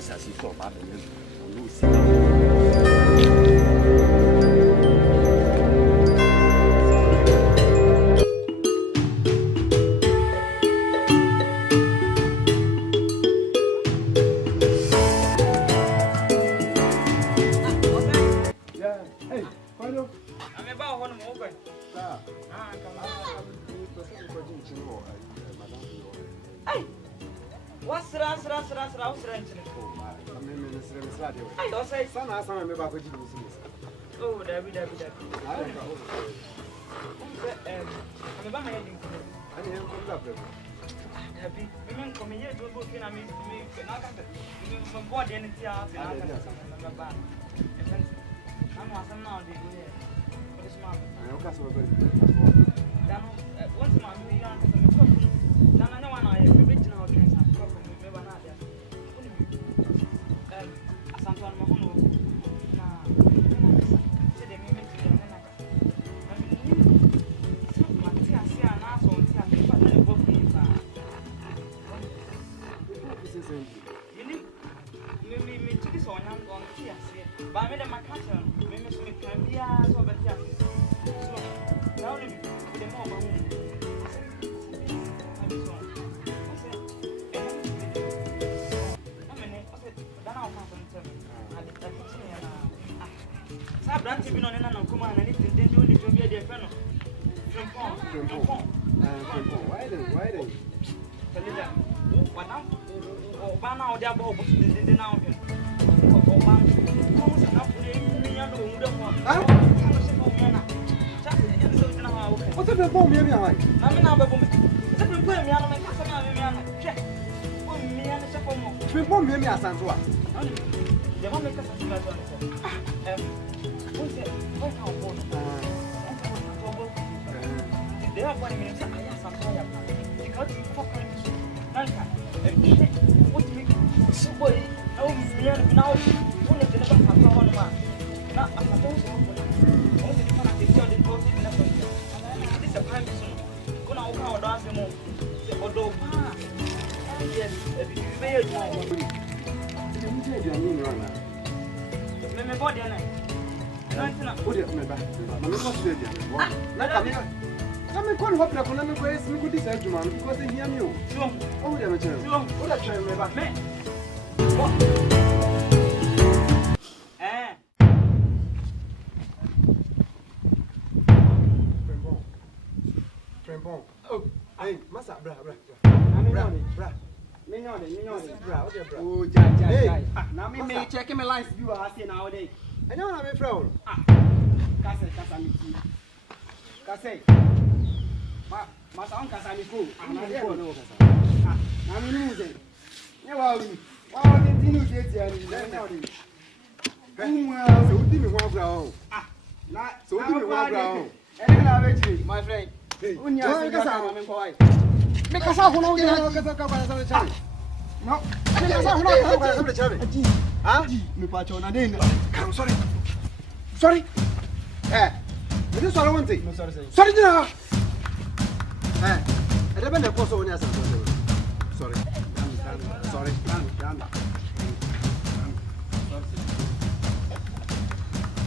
下去做把人路线。Sorry. Ini suara wanti. Sorry jina. Ada benda koso ni asal. Sorry. Sorry.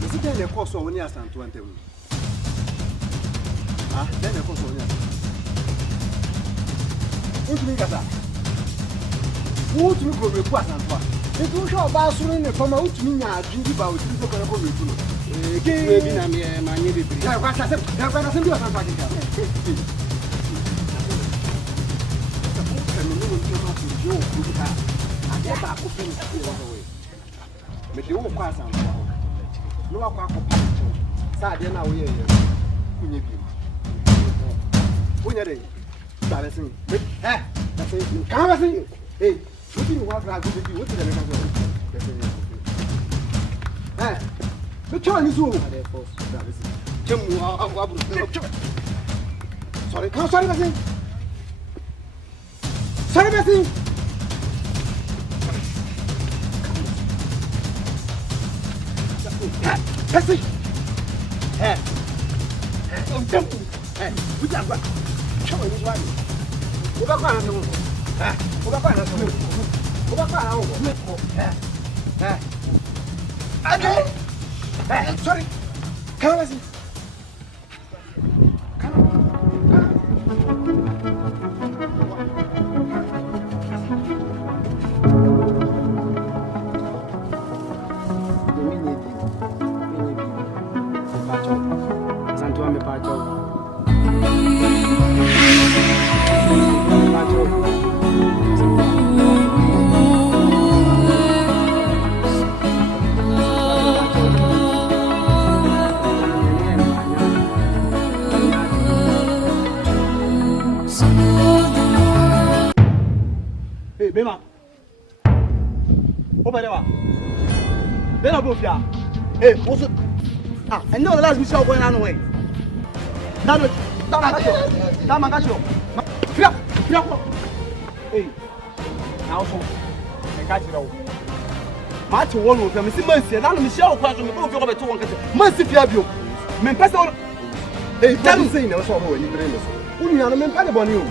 Mesti dia le koso ni asal tu ante. Dia le koso ni asal. Utumi kata. Utumi ko me ku asal tu. Itu sho ba suru ni koma utumi nya adwiri ba utumi ko ko me tu. Ke bi na me manye bibiri. Ya kwa sase bi asal pa kinga. Me de wo kwa asal tu. No wa kwa ko pa. Sa de na wo ye ye. Kunye bi. Kunye de. Ba be sin. That's it. Come on, see. Hey. What do you want to have to do? What do you want to do? The Chinese rule. Sorry, come sorry, Bessie. Sorry, Bessie. Bessie. Hey. Oh, jump. Hey, we got what? Show me this one. Uga kwa na Sorry. Come on. Hey, Bema. Open the door. Bema Bofia. Hey, what's it? Ah, I know the last Michelle going on away. Now, hey, now so I catch it all. Match one of them is mercy, and I'm Michelle Quadrant, we go over to one. Mercy, Fabio. Men person. Hey, don't say no, so when you bring us. Only on a man, on you.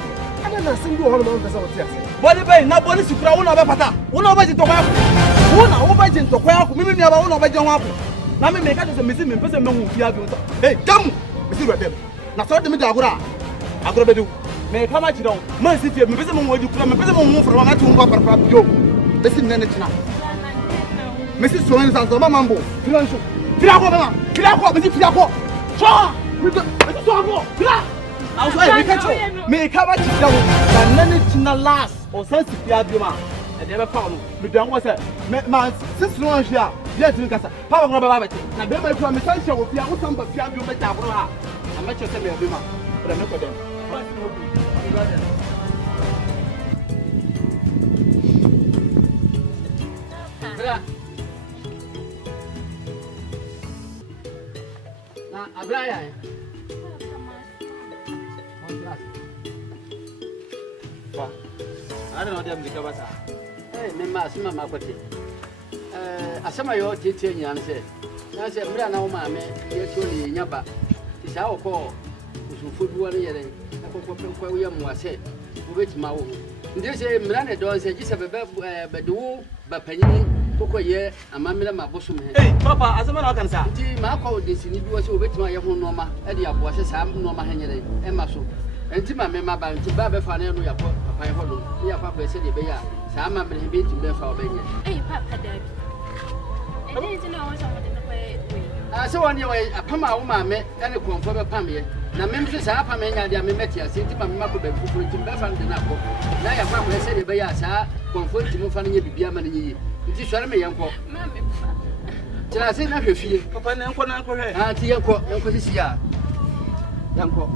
I don't sing you all about the South. Body bay, nobody to crown over Pata. One over it to have one over it to quack, maybe never one over John Apple. Now, me make it a missing in person. Hey, come, Mr. Rebel. Now, sort the middle. I could do. May come at you down. Mercy, if you visit what you come, visit one from my two papa. Yo, listen, Nenna. Mrs. Soames and the Mambo. Filaco, Mrs. Filaco. Shaw, Mrs. Filaco. I'll say, may come at you down. And then it's not last or sense if you have your man. I never found me. Don't was it. My sister was here. Yes, you can say, Papa, Robert. Now, then my promise, I shall be able to come, but you have your better. I'm not just saying, but I'm not for them. Now, Abraya. I don't know them because hey, Mamma, I saw my old teaching and said, I said, Brana, mamma, yes, only Yaba. It's our call. Food 1 year. I was said, which my own. There's a Miranda door said, just have a bedu, but penny, Coco year, and Mamma, my bosom. Hey, Papa, as a man, I can say, Marco, this in you was over to my own Norma, Eddie, was a Sam, Norma Henry, and Masso. And to my member, to Baba Fanny, we are Papa Hollow. We are Papa said, Sam, I'm being to them for Benny. Hey, Papa, Daddy. I didn't know what I wanted to play. I saw on your way, a Pama woman met and a confirm a Pammy. Now, members are Pammy and the Ametia, City Mamma, before you found the Napo. Now, your Papa said, Bayasa, confirm to move on your Biamani. It is Shalom, young pop. Mammy. Till I say, never feel. Papa and Uncle, Auntie, Uncle, Uncle, this year. Young pop.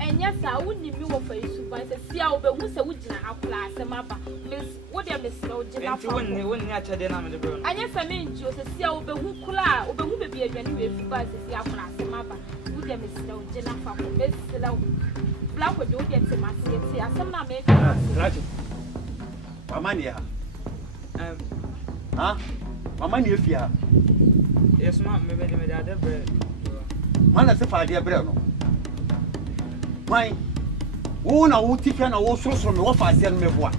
And yes, I wouldn't be more for you, but I see how the Musa would have class and mappa. Miss, what you miss no dinner when you actually done the girl. And yes, I mean, you see how the Hukula, or the Hooper be a genuine by the sea class and mappa. Would you miss no dinner for Miss Slow? Black would you get to my city as some make Mamania. Huh? Mamania, if you are. Yes, ma'am, maybe my dad. Man, that's a idea, Bruno. Why? Una utica na wo so me wo fa ase no meboa.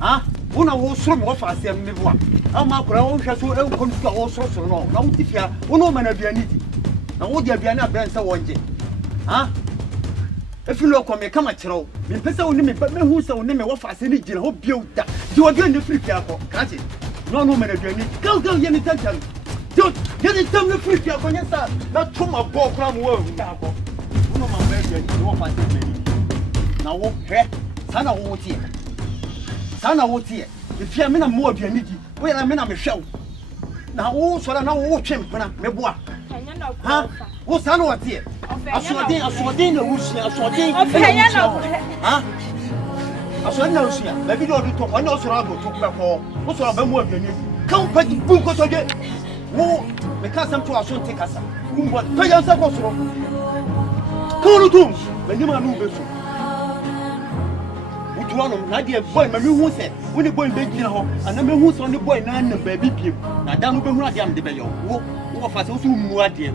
Ha? Una wo so me wo fa ase no meboa. Ama kura wo hwe so e ko ntua wo so no. Na utifia, wo ma na aduani di. Na wo di aduani abran se wonje. Ha? Efi lo ko me kama kire me pesa wo ni me hu se wo ni me wo fa ase ni gina ho biu da. Di wo gbe ni free pia ko. Kachi. No ma na aduani. Go ye ni tantan. Don't get it done free pia ko nyesa. Na tuma bo kura mo wa hu da ko. No man better you want to say now he sana wo tie if you me na mo aduani di we na me na me hwew na wo so na wo twem na me boa ha wo sana wo tie asodin na wusia asodin ha asodin na wusia ba bi do to ko na so ra go to ko wo so ba mo aduani kan pa di bu ko so de wo me ka sam to aso te kasa kumbo to ya sa ko so Kulutum, when you man move. Would you want to idea boy, my who said, when the boy baby home, and the who's on the boy, none and baby pew. Now, down over who I am the bayo, who of us also more dear.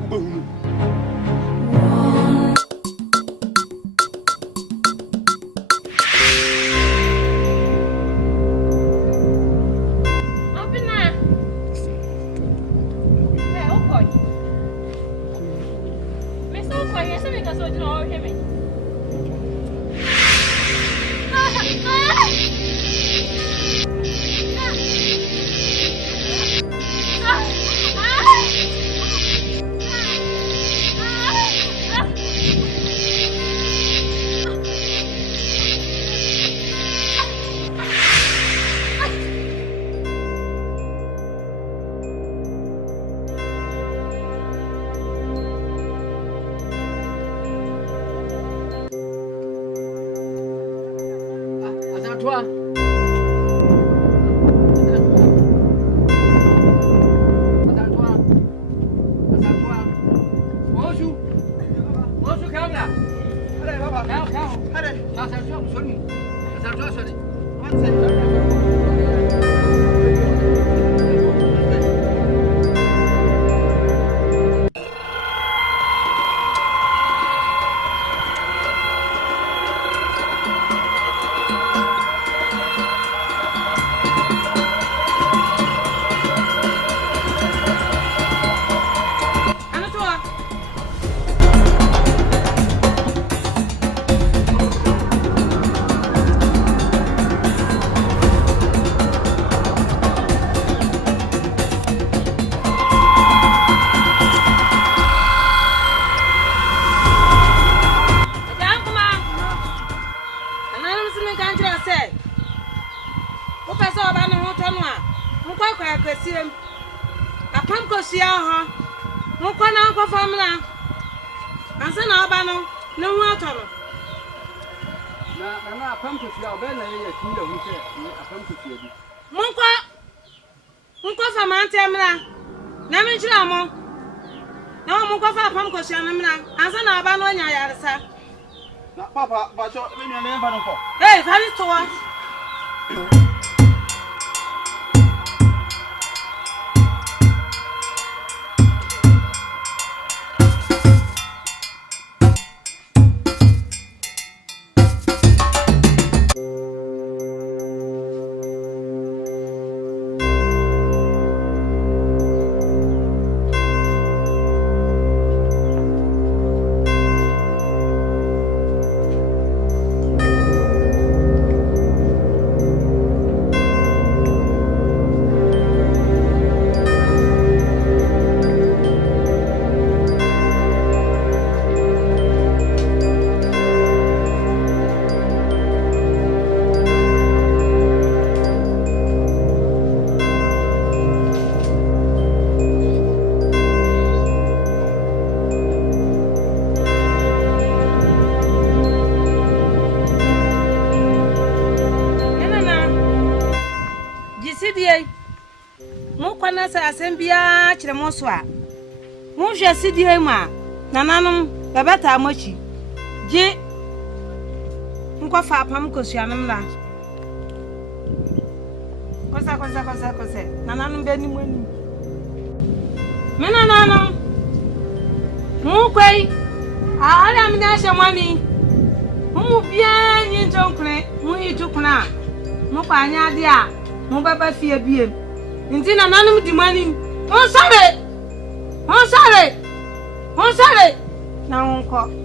Papa, but you're never for. Hey, that is to us. Asembia Chiremoswa. Muja Sidiema, Nananum, Babata Mochi. J. Mquafa Pamcosianamla. Cosa, Nananum Benny Winnie. Menanano Muquay, I am Nasha money. Mu bien in Jonkle, Mui Jupana, Mupanya dia, Mubaba Fia Beam. Intina nanum di money. On sorry. Now uncle.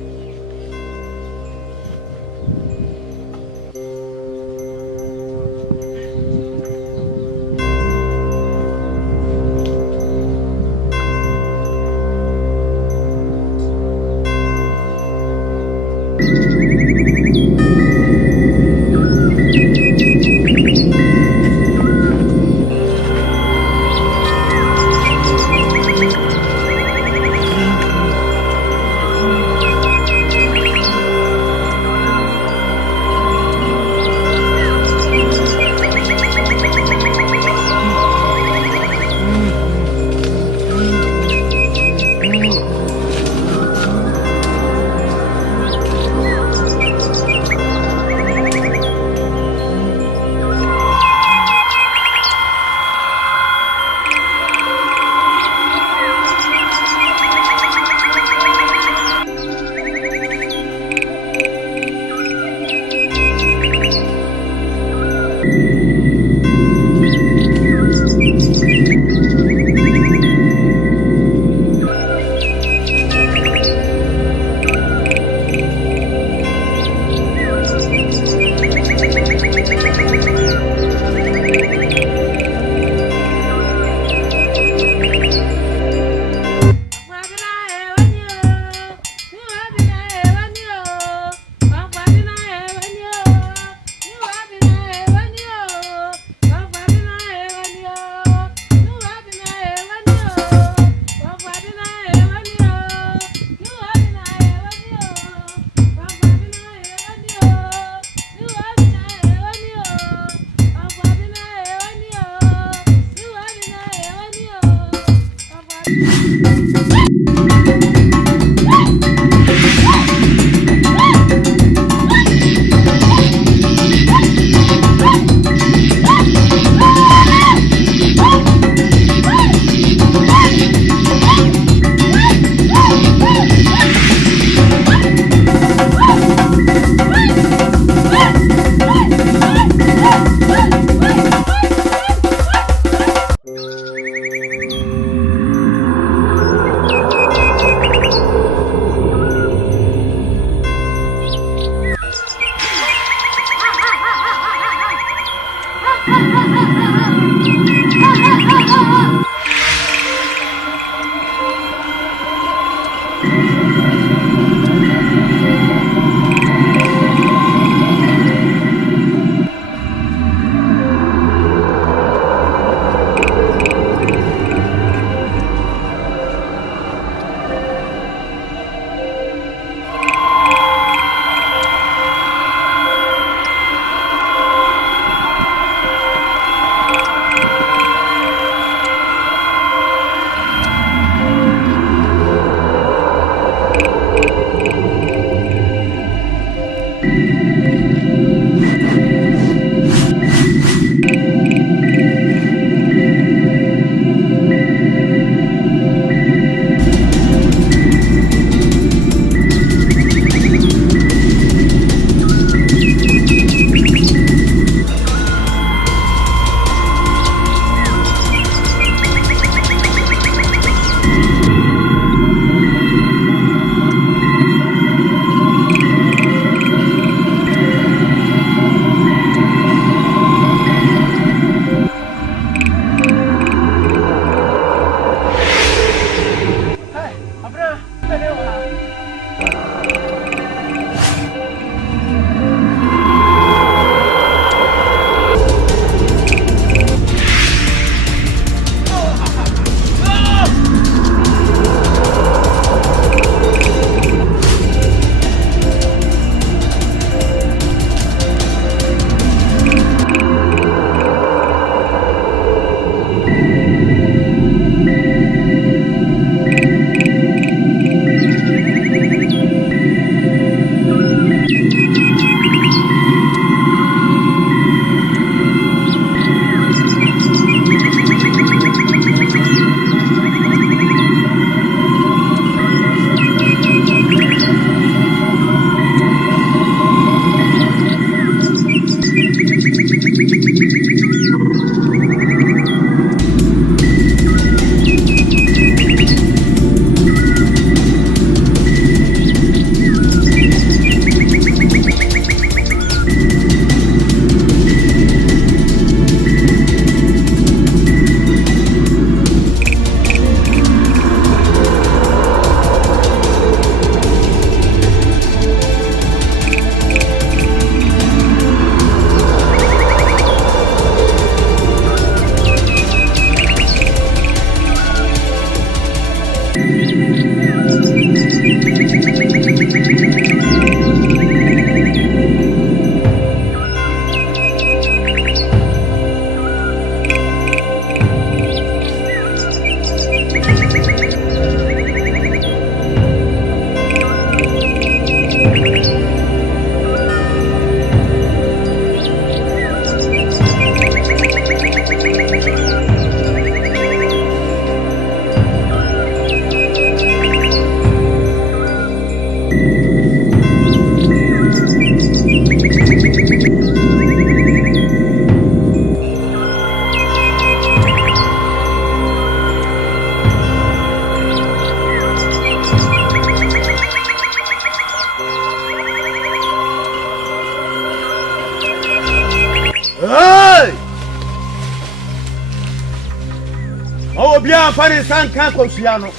Bia fari san kan ko fiano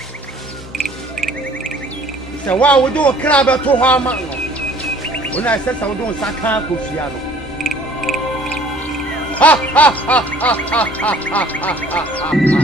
se wa wo do kra be to ho ama no una se ta wo do san kan ko fiano ha ha ha ha ha ha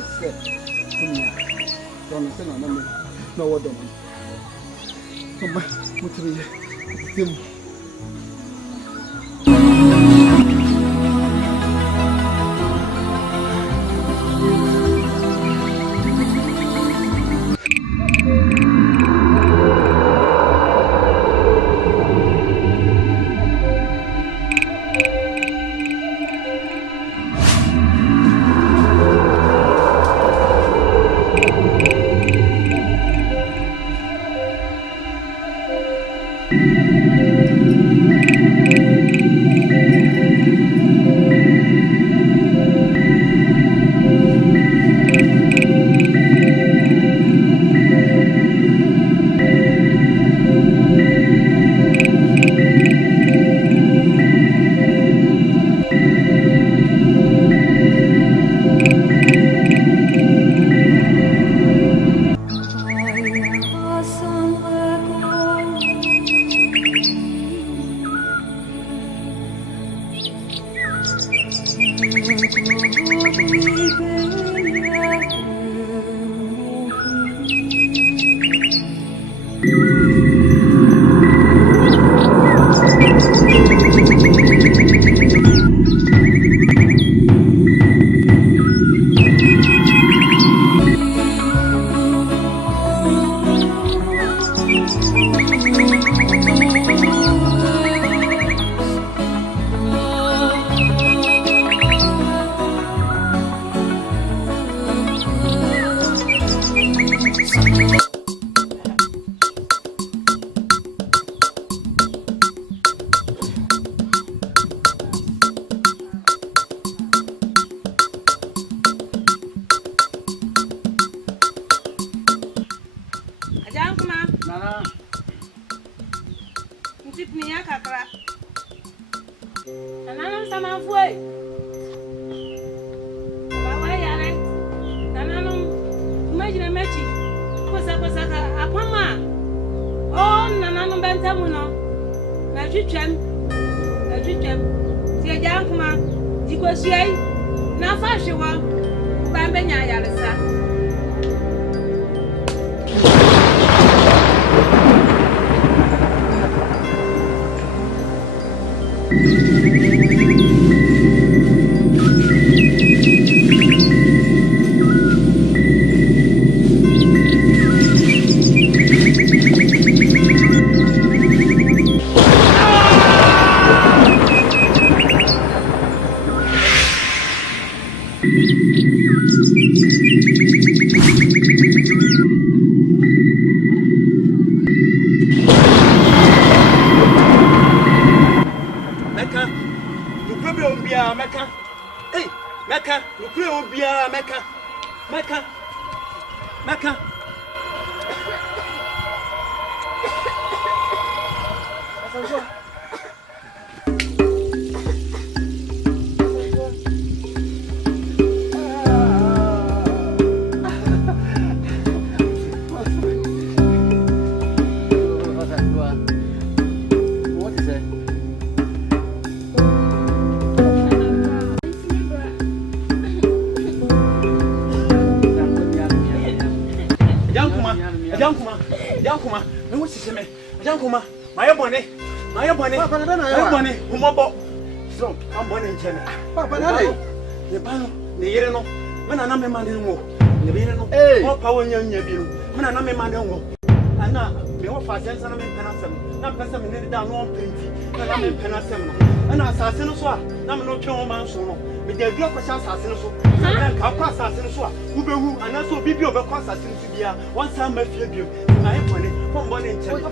it said. Don't say no what don't. Come back, what to be? Jankuma, no see me. Jankuma, my bonnet, Humobo. So, I'm born in China. Papa, the panel, the Yerno, when I'm a man in war, the Yerno, more power in your view, when I'm a man in war. And now, the offer sends them in Penasem, not Pesam in the down 120, and I'm in Penasem. And assassin, so I'm not your man so. With the block of assassin, so I'm assassin, so who and also be of a assassin to be one time I feel you. I am from one in China.